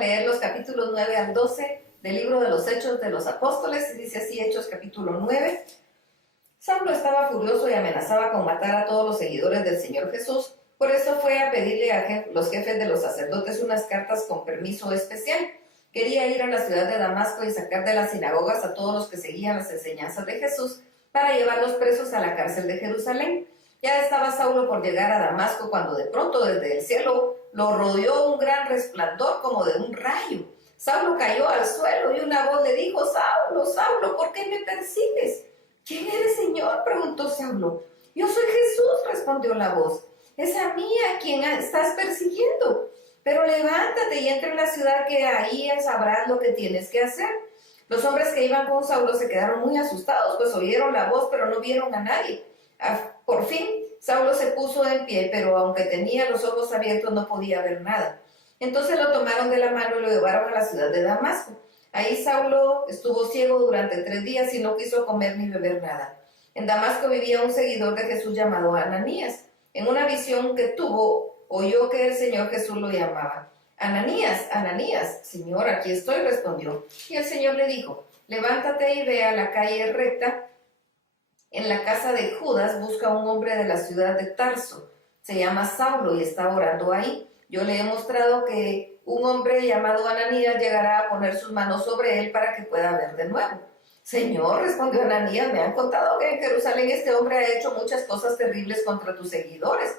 leer los capítulos 9 al 12 del libro de los Hechos de los Apóstoles. Dice así Hechos capítulo 9. Saulo estaba furioso y amenazaba con matar a todos los seguidores del Señor Jesús. Por eso fue a pedirle a los jefes de los sacerdotes unas cartas con permiso especial. Quería ir a la ciudad de Damasco y sacar de las sinagogas a todos los que seguían las enseñanzas de Jesús para llevarlos presos a la cárcel de Jerusalén. Ya estaba Saulo por llegar a Damasco cuando de pronto desde el cielo lo rodeó un gran resplandor como de un rayo. Saulo cayó al suelo y una voz le dijo: Saulo, Saulo, ¿por qué me persigues? ¿Quién eres, Señor?, preguntó Saulo. Yo soy Jesús, respondió la voz. Es a mí a quien estás persiguiendo. Pero levántate y entra en la ciudad, que ahí sabrás lo que tienes que hacer. Los hombres que iban con Saulo se quedaron muy asustados, pues oyeron la voz, pero no vieron a nadie. Por fin, Saulo se puso en pie, pero aunque tenía los ojos abiertos no podía ver nada. Entonces lo tomaron de la mano y lo llevaron a la ciudad de Damasco. Ahí Saulo estuvo ciego durante 3 días y no quiso comer ni beber nada. En Damasco vivía un seguidor de Jesús llamado Ananías. En una visión que tuvo, oyó que el Señor Jesús lo llamaba. Ananías, Ananías. Señor, aquí estoy, respondió. Y el Señor le dijo: levántate y ve a la calle recta. En la casa de Judas busca a un hombre de la ciudad de Tarso. Se llama Saulo y está orando ahí. Yo le he mostrado que un hombre llamado Ananías llegará a poner sus manos sobre él para que pueda ver de nuevo. Señor, respondió Ananías, me han contado que en Jerusalén este hombre ha hecho muchas cosas terribles contra tus seguidores.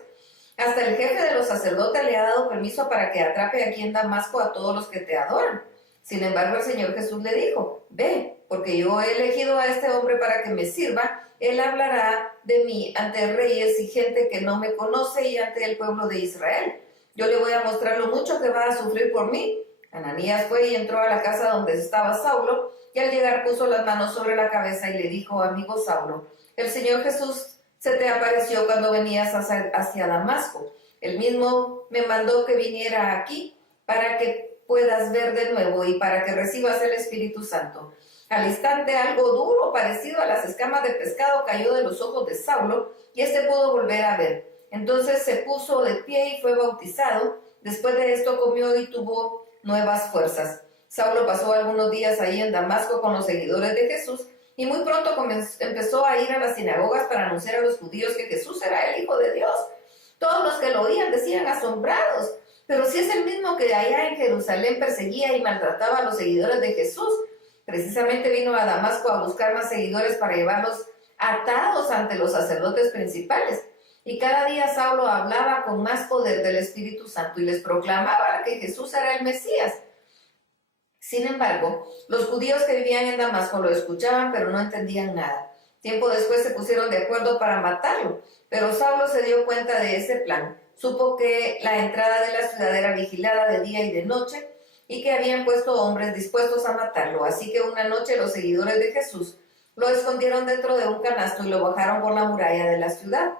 Hasta el jefe de los sacerdotes le ha dado permiso para que atrape aquí en Damasco a todos los que te adoran. Sin embargo, el Señor Jesús le dijo: ve, porque yo he elegido a este hombre para que me sirva. Él hablará de mí ante reyes y gente que no me conoce y ante el pueblo de Israel. Yo le voy a mostrar lo mucho que va a sufrir por mí. Ananías fue y entró a la casa donde estaba Saulo, y al llegar puso las manos sobre la cabeza y le dijo: amigo Saulo, el Señor Jesús se te apareció cuando venías hacia Damasco. Él mismo me mandó que viniera aquí para que puedas ver de nuevo y para que recibas el Espíritu Santo. Al instante algo duro, parecido a las escamas de pescado, cayó de los ojos de Saulo, y éste pudo volver a ver. Entonces se puso de pie y fue bautizado. Después de esto comió y tuvo nuevas fuerzas. Saulo pasó algunos días ahí en Damasco con los seguidores de Jesús, y muy pronto empezó a ir a las sinagogas para anunciar a los judíos que Jesús era el Hijo de Dios. Todos los que lo oían decían asombrados: pero si es el mismo que allá en Jerusalén perseguía y maltrataba a los seguidores de Jesús. Precisamente vino a Damasco a buscar más seguidores para llevarlos atados ante los sacerdotes principales. Y cada día Saulo hablaba con más poder del Espíritu Santo y les proclamaba que Jesús era el Mesías. Sin embargo, los judíos que vivían en Damasco lo escuchaban, pero no entendían nada. Tiempo después se pusieron de acuerdo para matarlo, pero Saulo se dio cuenta de ese plan. Supo que la entrada de la ciudad era vigilada de día y de noche, y que habían puesto hombres dispuestos a matarlo. Así que una noche los seguidores de Jesús lo escondieron dentro de un canasto y lo bajaron por la muralla de la ciudad.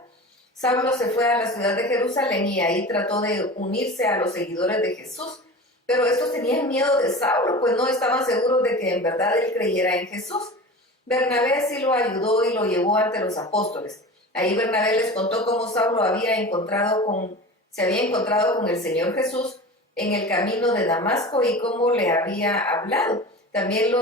Saulo se fue a la ciudad de Jerusalén y ahí trató de unirse a los seguidores de Jesús, pero estos tenían miedo de Saulo, pues no estaban seguros de que en verdad él creyera en Jesús. Bernabé sí lo ayudó y lo llevó ante los apóstoles. Ahí Bernabé les contó cómo Saulo se había encontrado con el Señor Jesús en el camino de Damasco y cómo le había hablado. También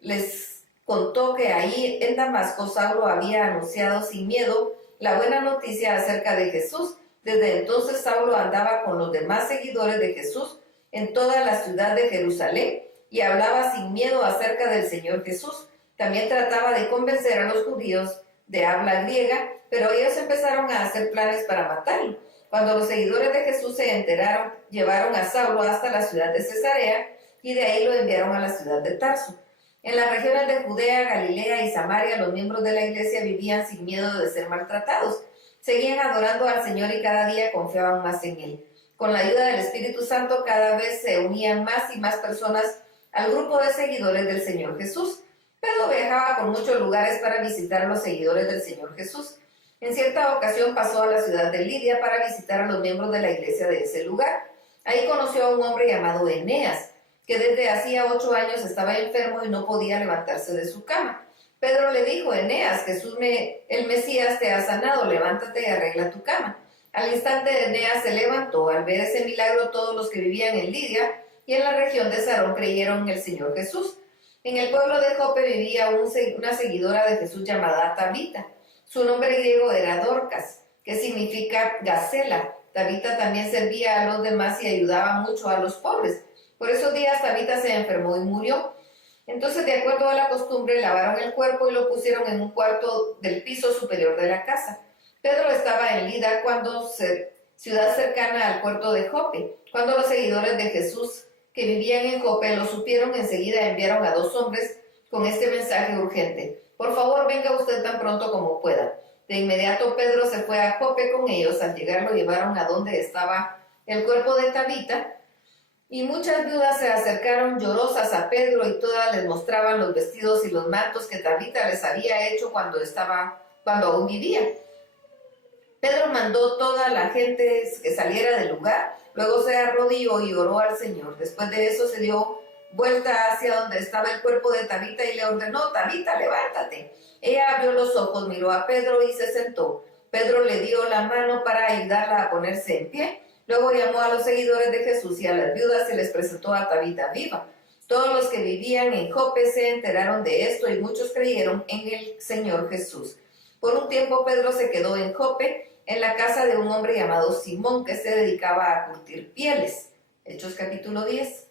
les contó que ahí en Damasco Saulo había anunciado sin miedo la buena noticia acerca de Jesús. Desde entonces Saulo andaba con los demás seguidores de Jesús en toda la ciudad de Jerusalén y hablaba sin miedo acerca del Señor Jesús. También trataba de convencer a los judíos de habla griega, pero ellos empezaron a hacer planes para matarlo. Cuando los seguidores de Jesús se enteraron, llevaron a Saulo hasta la ciudad de Cesarea y de ahí lo enviaron a la ciudad de Tarso. En las regiones de Judea, Galilea y Samaria, los miembros de la iglesia vivían sin miedo de ser maltratados. Seguían adorando al Señor y cada día confiaban más en Él. Con la ayuda del Espíritu Santo, cada vez se unían más y más personas al grupo de seguidores del Señor Jesús. Pedro viajaba por muchos lugares para visitar a los seguidores del Señor Jesús. En cierta ocasión pasó a la ciudad de Lidia para visitar a los miembros de la iglesia de ese lugar. Ahí conoció a un hombre llamado Eneas, que desde hacía 8 años estaba enfermo y no podía levantarse de su cama. Pedro le dijo: Eneas, Jesús el Mesías te ha sanado, levántate y arregla tu cama. Al instante Eneas se levantó. Al ver ese milagro, todos los que vivían en Lidia y en la región de Sarón creyeron en el Señor Jesús. En el pueblo de Jope vivía una seguidora de Jesús llamada Tabita. Su nombre griego era Dorcas, que significa Gacela. Tabita también servía a los demás y ayudaba mucho a los pobres. Por esos días Tabita se enfermó y murió. Entonces, de acuerdo a la costumbre, lavaron el cuerpo y lo pusieron en un cuarto del piso superior de la casa. Pedro estaba en Lida, ciudad cercana al puerto de Jope. Cuando los seguidores de Jesús que vivían en Jope lo supieron, enseguida enviaron a 2 hombres con este mensaje urgente: por favor, venga usted tan pronto como pueda. De inmediato Pedro se fue a Jope con ellos. Al llegar lo llevaron a donde estaba el cuerpo de Tabita, y muchas viudas se acercaron llorosas a Pedro y todas les mostraban los vestidos y los mantos que Tabita les había hecho cuando aún vivía. Pedro mandó toda la gente que saliera del lugar, luego se arrodilló y oró al Señor. Después de eso se dio vuelta hacia donde estaba el cuerpo de Tabita y le ordenó: Tabita, levántate. Ella abrió los ojos, miró a Pedro y se sentó. Pedro le dio la mano para ayudarla a ponerse en pie. Luego llamó a los seguidores de Jesús y a las viudas y les presentó a Tabita viva. Todos los que vivían en Jope se enteraron de esto y muchos creyeron en el Señor Jesús. Por un tiempo Pedro se quedó en Jope, en la casa de un hombre llamado Simón, que se dedicaba a curtir pieles. Hechos capítulo 10.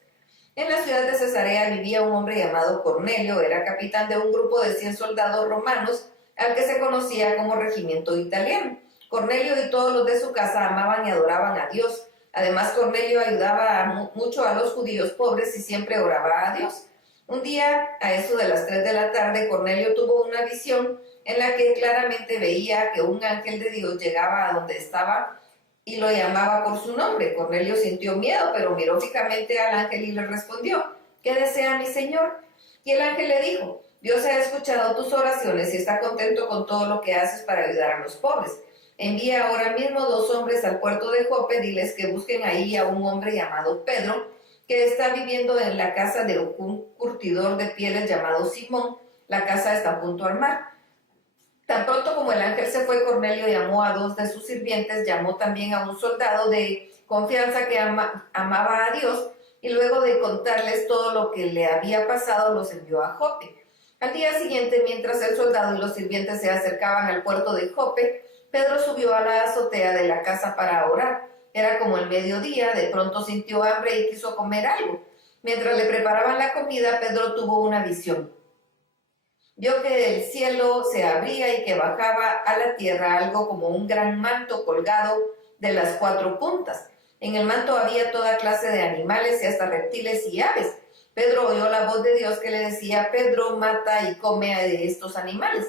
En la ciudad de Cesarea vivía un hombre llamado Cornelio. Era capitán de un grupo de 100 soldados romanos, al que se conocía como regimiento italiano. Cornelio y todos los de su casa amaban y adoraban a Dios. Además, Cornelio ayudaba mucho a los judíos pobres y siempre oraba a Dios. Un día, a eso de las 3 de la tarde, Cornelio tuvo una visión en la que claramente veía que un ángel de Dios llegaba a donde estaba y lo llamaba por su nombre. Cornelio sintió miedo, pero miró fijamente al ángel y le respondió: ¿qué desea mi señor? Y el ángel le dijo: Dios ha escuchado tus oraciones y está contento con todo lo que haces para ayudar a los pobres. Envía ahora mismo 2 hombres al puerto de Jope, diles que busquen ahí a un hombre llamado Pedro, que está viviendo en la casa de un curtidor de pieles llamado Simón. La casa está junto al mar. Tan pronto como el ángel se fue, Cornelio llamó a 2 de sus sirvientes, llamó también a un soldado de confianza que amaba a Dios, y luego de contarles todo lo que le había pasado, los envió a Jope. Al día siguiente, mientras el soldado y los sirvientes se acercaban al puerto de Jope, Pedro subió a la azotea de la casa para orar. Era como el mediodía. De pronto sintió hambre y quiso comer algo. Mientras le preparaban la comida, Pedro tuvo una visión. Vio que el cielo se abría y que bajaba a la tierra algo como un gran manto colgado de las 4 puntas. En el manto había toda clase de animales y hasta reptiles y aves. Pedro oyó la voz de Dios que le decía: Pedro, mata y come de estos animales.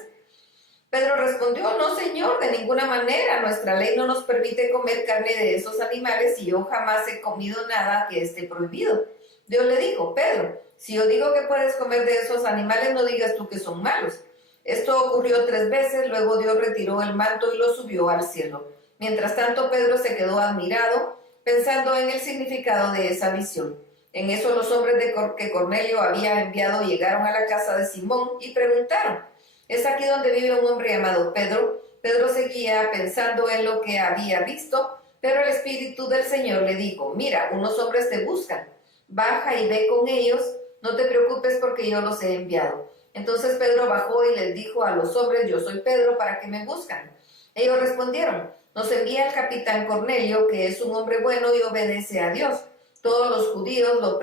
Pedro respondió: no, Señor, de ninguna manera. Nuestra ley no nos permite comer carne de esos animales y yo jamás he comido nada que esté prohibido. Dios le dijo: Pedro, si yo digo que puedes comer de esos animales, no digas tú que son malos. Esto ocurrió 3 veces, luego Dios retiró el manto y lo subió al cielo. Mientras tanto, Pedro se quedó admirado, pensando en el significado de esa visión. En eso los hombres que Cornelio había enviado llegaron a la casa de Simón y preguntaron: ¿es aquí donde vive un hombre llamado Pedro? Pedro seguía pensando en lo que había visto, pero el Espíritu del Señor le dijo: mira, unos hombres te buscan. Baja y ve con ellos, no te preocupes porque yo los he enviado. Entonces Pedro bajó y les dijo a los hombres: yo soy Pedro, ¿para qué me buscan? Ellos respondieron: nos envía el capitán Cornelio, que es un hombre bueno y obedece a Dios. Todos los judíos lo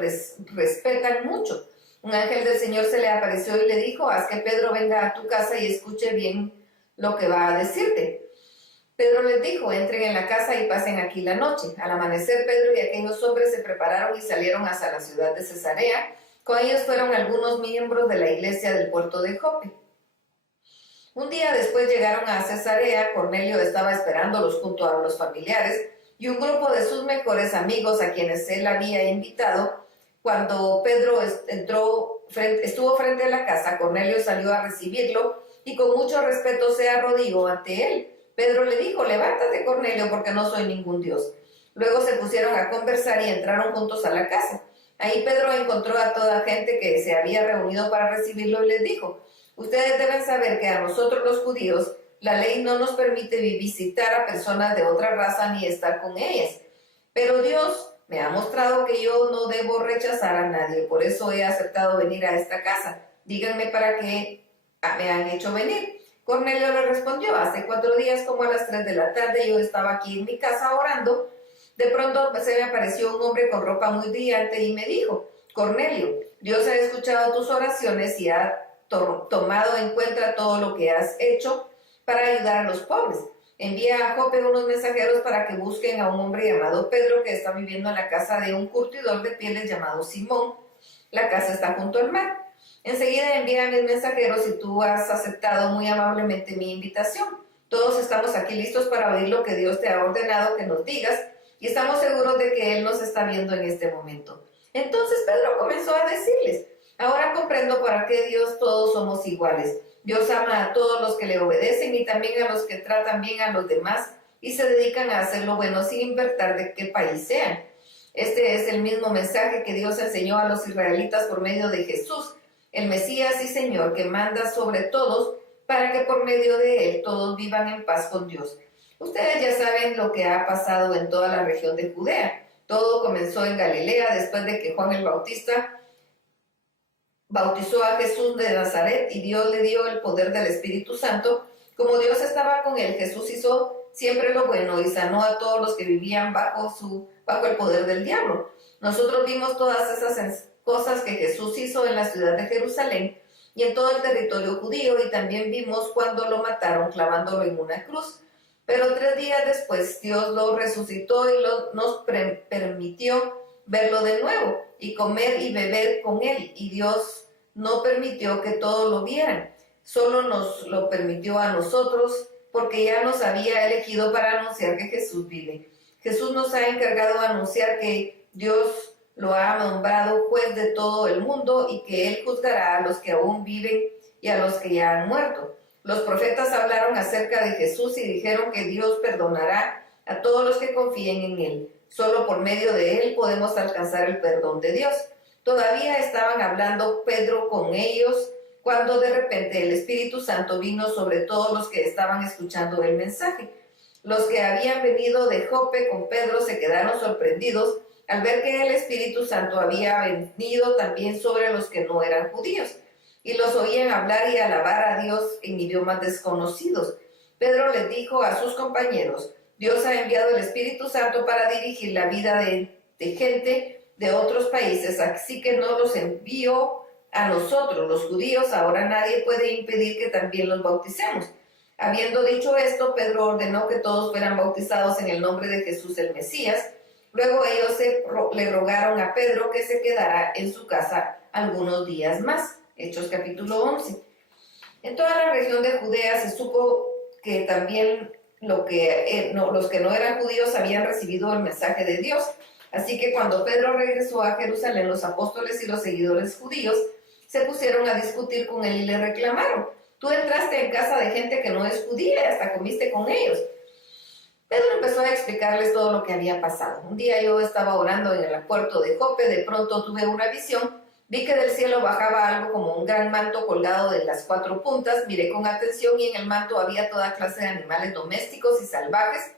respetan mucho. Un ángel del Señor se le apareció y le dijo: haz que Pedro venga a tu casa y escuche bien lo que va a decirte. Pedro les dijo: entren en la casa y pasen aquí la noche. Al amanecer, Pedro y aquellos hombres se prepararon y salieron hacia la ciudad de Cesarea. Con ellos fueron algunos miembros de la iglesia del puerto de Jope. Un día después llegaron a Cesarea. Cornelio estaba esperándolos junto a los familiares y un grupo de sus mejores amigos a quienes él había invitado. Cuando Pedro estuvo frente a la casa, Cornelio salió a recibirlo y con mucho respeto se arrodilló ante él. Pedro le dijo: levántate, Cornelio, porque no soy ningún dios. Luego se pusieron a conversar y entraron juntos a la casa. Ahí Pedro encontró a toda gente que se había reunido para recibirlo y les dijo: ustedes deben saber que a nosotros los judíos la ley no nos permite visitar a personas de otra raza ni estar con ellas. Pero Dios me ha mostrado que yo no debo rechazar a nadie, por eso he aceptado venir a esta casa. Díganme para qué me han hecho venir. Cornelio le respondió: hace 4 días, como a las 3 de la tarde, yo estaba aquí en mi casa orando. De pronto se me apareció un hombre con ropa muy brillante y me dijo: Cornelio, Dios ha escuchado tus oraciones y ha tomado en cuenta todo lo que has hecho para ayudar a los pobres. Envía a Jope unos mensajeros para que busquen a un hombre llamado Pedro, que está viviendo en la casa de un curtidor de pieles llamado Simón. La casa está junto al mar. Enseguida envía a mis mensajeros y tú has aceptado muy amablemente mi invitación. Todos estamos aquí listos para oír lo que Dios te ha ordenado que nos digas y estamos seguros de que Él nos está viendo en este momento. Entonces Pedro comenzó a decirles: ahora comprendo para qué Dios todos somos iguales. Dios ama a todos los que le obedecen y también a los que tratan bien a los demás y se dedican a hacer lo bueno sin importar de qué país sean. Este es el mismo mensaje que Dios enseñó a los israelitas por medio de Jesús, el Mesías y Señor, que manda sobre todos para que por medio de Él todos vivan en paz con Dios. Ustedes ya saben lo que ha pasado en toda la región de Judea. Todo comenzó en Galilea después de que Juan el Bautista bautizó a Jesús de Nazaret y Dios le dio el poder del Espíritu Santo. Como Dios estaba con él, Jesús hizo siempre lo bueno y sanó a todos los que vivían bajo el poder del diablo. Nosotros vimos todas esas cosas que Jesús hizo en la ciudad de Jerusalén y en todo el territorio judío, y también vimos cuando lo mataron clavándolo en una cruz. Pero 3 días después Dios lo resucitó y nos permitió verlo de nuevo y comer y beber con él, y Dios no permitió que todos lo vieran, solo nos lo permitió a nosotros porque ya nos había elegido para anunciar que Jesús vive. Jesús nos ha encargado de anunciar que Dios lo ha nombrado juez de todo el mundo y que Él juzgará a los que aún viven y a los que ya han muerto. Los profetas hablaron acerca de Jesús y dijeron que Dios perdonará a todos los que confíen en Él. Solo por medio de Él podemos alcanzar el perdón de Dios. Todavía estaban hablando Pedro con ellos cuando de repente el Espíritu Santo vino sobre todos los que estaban escuchando el mensaje. Los que habían venido de Jope con Pedro se quedaron sorprendidos al ver que el Espíritu Santo había venido también sobre los que no eran judíos, y los oían hablar y alabar a Dios en idiomas desconocidos. Pedro les dijo a sus compañeros: Dios ha enviado el Espíritu Santo para dirigir la vida de gente de otros países, así que no los envió a nosotros, los judíos. Ahora nadie puede impedir que también los bauticemos. Habiendo dicho esto, Pedro ordenó que todos fueran bautizados en el nombre de Jesús el Mesías. Luego ellos le rogaron a Pedro que se quedara en su casa algunos días más. Hechos capítulo 11. En toda la región de Judea se supo que también los que no eran judíos habían recibido el mensaje de Dios. Así que cuando Pedro regresó a Jerusalén, los apóstoles y los seguidores judíos se pusieron a discutir con él y le reclamaron: tú entraste en casa de gente que no es judía y hasta comiste con ellos. Pedro empezó a explicarles todo lo que había pasado. Un día yo estaba orando en el puerto de Jope, de pronto tuve una visión. Vi que del cielo bajaba algo como un gran manto colgado de las 4 puntas. Miré con atención y en el manto había toda clase de animales domésticos y salvajes,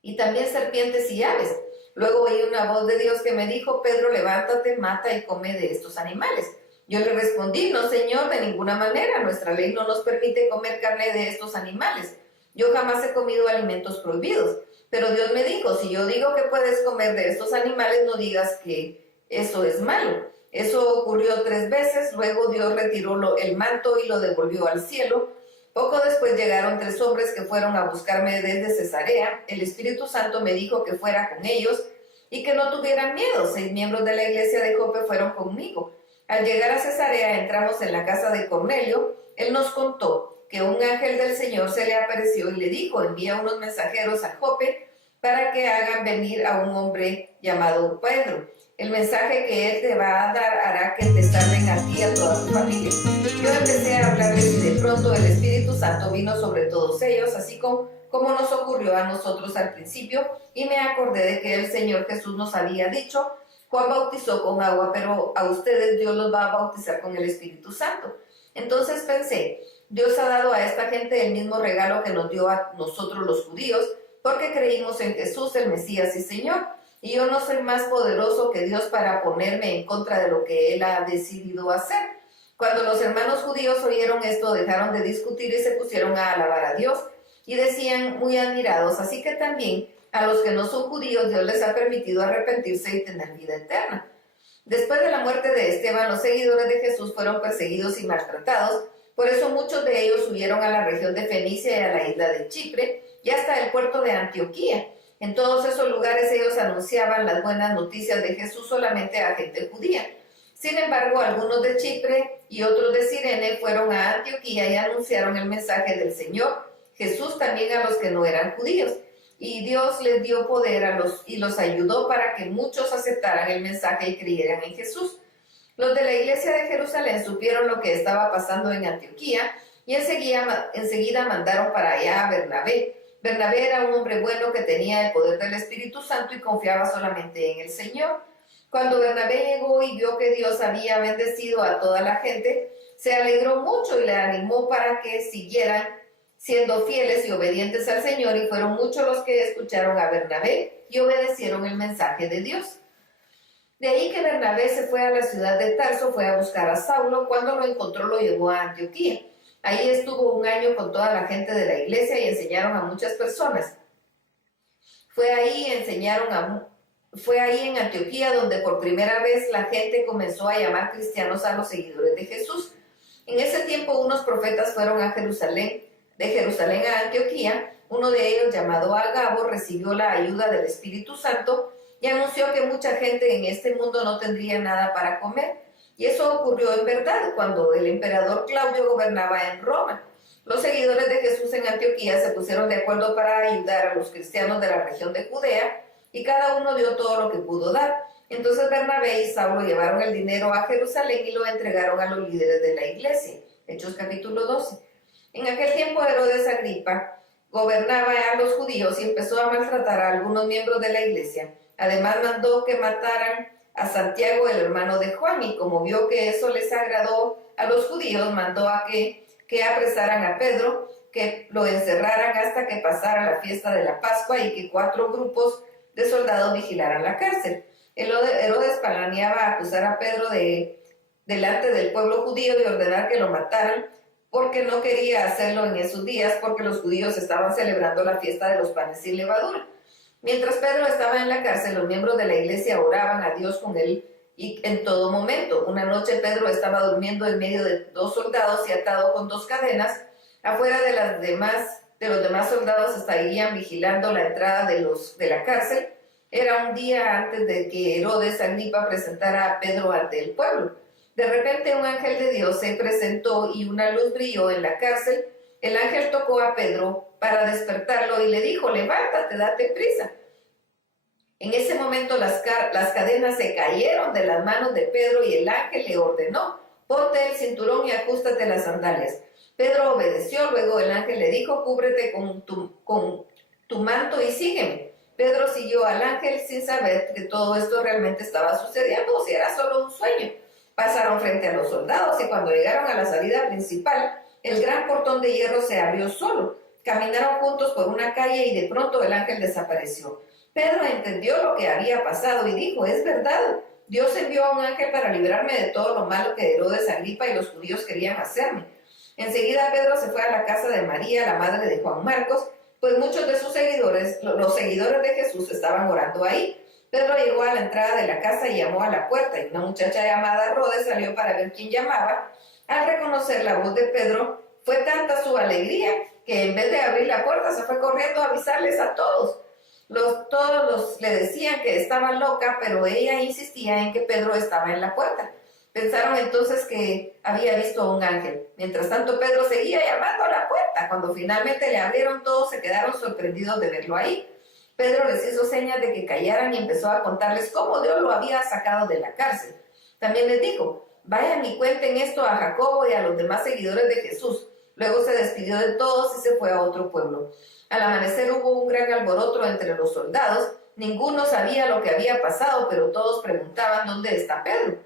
y también serpientes y aves. Luego oí una voz de Dios que me dijo: Pedro, levántate, mata y come de estos animales. Yo le respondí: no, Señor, de ninguna manera. Nuestra ley no nos permite comer carne de estos animales. Yo jamás he comido alimentos prohibidos. Pero Dios me dijo: si yo digo que puedes comer de estos animales, no digas que eso es malo. Eso ocurrió 3 veces. Luego Dios retiró el manto y lo devolvió al cielo. Poco después llegaron 3 hombres que fueron a buscarme desde Cesarea. El Espíritu Santo me dijo que fuera con ellos y que no tuvieran miedo. 6 miembros de la iglesia de Jope fueron conmigo. Al llegar a Cesarea entramos en la casa de Cornelio. Él nos contó que un ángel del Señor se le apareció y le dijo: envía unos mensajeros a Jope para que hagan venir a un hombre llamado Pedro. El mensaje que él te va a dar hará que te salven a ti y a toda tu familia. Yo empecé a hablarles y de pronto el Espíritu Santo vino sobre todos ellos, así como nos ocurrió a nosotros al principio, y me acordé de que el Señor Jesús nos había dicho: Juan bautizó con agua, pero a ustedes Dios los va a bautizar con el Espíritu Santo. Entonces pensé: Dios ha dado a esta gente el mismo regalo que nos dio a nosotros los judíos, porque creímos en Jesús, el Mesías y Señor. y yo no soy más poderoso que Dios para ponerme en contra de lo que Él ha decidido hacer. Cuando los hermanos judíos oyeron esto, dejaron de discutir y se pusieron a alabar a Dios, y decían muy admirados: así que también a los que no son judíos Dios les ha permitido arrepentirse y tener vida eterna. Después de la muerte de Esteban, los seguidores de Jesús fueron perseguidos y maltratados. Por eso muchos de ellos huyeron a la región de Fenicia y a la isla de Chipre y hasta el puerto de Antioquía. En todos esos lugares ellos anunciaban las buenas noticias de Jesús solamente a gente judía. Sin embargo, algunos de Chipre y otros de Cirene fueron a Antioquía y anunciaron el mensaje del Señor Jesús también a los que no eran judíos. Y Dios les dio poder y los ayudó para que muchos aceptaran el mensaje y creyeran en Jesús. Los de la iglesia de Jerusalén supieron lo que estaba pasando en Antioquía y enseguida mandaron para allá a Bernabé. Bernabé era un hombre bueno que tenía el poder del Espíritu Santo y confiaba solamente en el Señor. Cuando Bernabé llegó y vio que Dios había bendecido a toda la gente, se alegró mucho y le animó para que siguieran siendo fieles y obedientes al Señor, y fueron muchos los que escucharon a Bernabé y obedecieron el mensaje de Dios. De ahí que Bernabé se fue a la ciudad de Tarso, fue a buscar a Saulo. Cuando lo encontró, lo llevó a Antioquía. Ahí estuvo un año con toda la gente de la iglesia y enseñaron a muchas personas. Fue ahí en Antioquía donde por primera vez la gente comenzó a llamar cristianos a los seguidores de Jesús. En ese tiempo unos profetas fueron a Jerusalén, de Jerusalén a Antioquía. Uno de ellos, llamado Agabo, recibió la ayuda del Espíritu Santo y anunció que mucha gente en este mundo no tendría nada para comer. Y eso ocurrió en verdad cuando el emperador Claudio gobernaba en Roma. Los seguidores de Jesús en Antioquía se pusieron de acuerdo para ayudar a los cristianos de la región de Judea, y cada uno dio todo lo que pudo dar. Entonces Bernabé y Saulo llevaron el dinero a Jerusalén y lo entregaron a los líderes de la iglesia. Hechos capítulo 12. En aquel tiempo Herodes Agripa gobernaba a los judíos y empezó a maltratar a algunos miembros de la iglesia. Además mandó que mataran a Santiago, el hermano de Juan, y como vio que eso les agradó a los judíos, mandó a que apresaran a Pedro, que lo encerraran hasta que pasara la fiesta de la Pascua y que 4 grupos de soldados vigilaran la cárcel. Herodes planeaba acusar a Pedro delante del pueblo judío y ordenar que lo mataran, porque no quería hacerlo en esos días, porque los judíos estaban celebrando la fiesta de los panes sin levadura. Mientras Pedro estaba en la cárcel, los miembros de la iglesia oraban a Dios con él y en todo momento. Una noche Pedro estaba durmiendo en medio de 2 soldados y atado con 2 cadenas. Afuera de los demás soldados estarían vigilando la entrada de la cárcel. Era un día antes de que Herodes Agripa presentara a Pedro ante el pueblo. De repente un ángel de Dios se presentó y una luz brilló en la cárcel. El ángel tocó a Pedro para despertarlo y le dijo: levántate, date prisa. En ese momento las cadenas se cayeron de las manos de Pedro y el ángel le ordenó: ponte el cinturón y ajustate las sandalias. Pedro obedeció. Luego el ángel le dijo: cúbrete con tu manto y sígueme. Pedro siguió al ángel sin saber que todo esto realmente estaba sucediendo o si era solo un sueño. Pasaron frente a los soldados y cuando llegaron a la salida principal, el gran portón de hierro se abrió solo. Caminaron juntos por una calle y de pronto el ángel desapareció. Pedro entendió lo que había pasado y dijo: es verdad, Dios envió a un ángel para librarme de todo lo malo que Herodes Agripa y los judíos querían hacerme. Enseguida Pedro se fue a la casa de María, la madre de Juan Marcos, pues muchos de sus seguidores, los seguidores de Jesús, estaban orando ahí. Pedro llegó a la entrada de la casa y llamó a la puerta, y una muchacha llamada Rode salió para ver quién llamaba. Al reconocer la voz de Pedro, fue tanta su alegría que en vez de abrir la puerta se fue corriendo a avisarles a todos. Todos le decían que estaba loca, pero ella insistía en que Pedro estaba en la puerta. Pensaron entonces que había visto a un ángel. Mientras tanto, Pedro seguía llamando a la puerta. Cuando finalmente le abrieron, todos se quedaron sorprendidos de verlo ahí. Pedro les hizo señas de que callaran y empezó a contarles cómo Dios lo había sacado de la cárcel. También les dijo: vayan y cuenten esto a Jacobo y a los demás seguidores de Jesús. Luego se despidió de todos y se fue a otro pueblo. Al amanecer hubo un gran alboroto entre los soldados. Ninguno sabía lo que había pasado, pero todos preguntaban: ¿dónde está Pedro?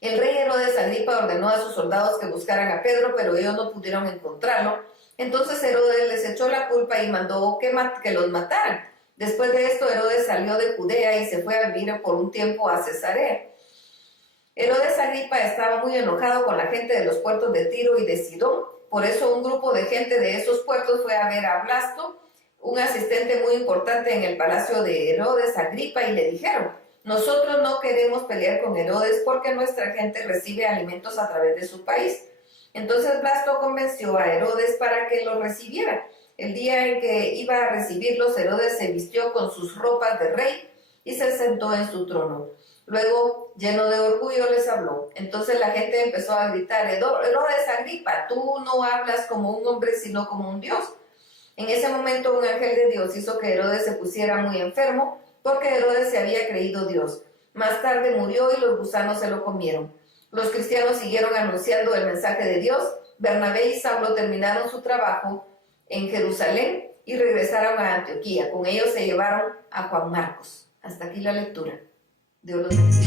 El rey Herodes Agripa ordenó a sus soldados que buscaran a Pedro, pero ellos no pudieron encontrarlo. Entonces Herodes les echó la culpa y mandó que los mataran. Después de esto, Herodes salió de Judea y se fue a vivir por un tiempo a Cesarea. Herodes Agripa estaba muy enojado con la gente de los puertos de Tiro y de Sidón. Por eso un grupo de gente de esos puertos fue a ver a Blasto, un asistente muy importante en el palacio de Herodes Agripa, y le dijeron: nosotros no queremos pelear con Herodes porque nuestra gente recibe alimentos a través de su país. Entonces Blasto convenció a Herodes para que lo recibiera. El día en que iba a recibirlos, Herodes se vistió con sus ropas de rey y se sentó en su trono. Luego, lleno de orgullo, les habló. Entonces la gente empezó a gritar: Herodes Agripa, tú no hablas como un hombre, sino como un dios. En ese momento un ángel de Dios hizo que Herodes se pusiera muy enfermo, porque Herodes se había creído Dios. Más tarde murió y los gusanos se lo comieron. Los cristianos siguieron anunciando el mensaje de Dios. Bernabé y Saulo terminaron su trabajo en Jerusalén y regresaron a Antioquía. Con ellos se llevaron a Juan Marcos. Hasta aquí la lectura. Dios los bendiga.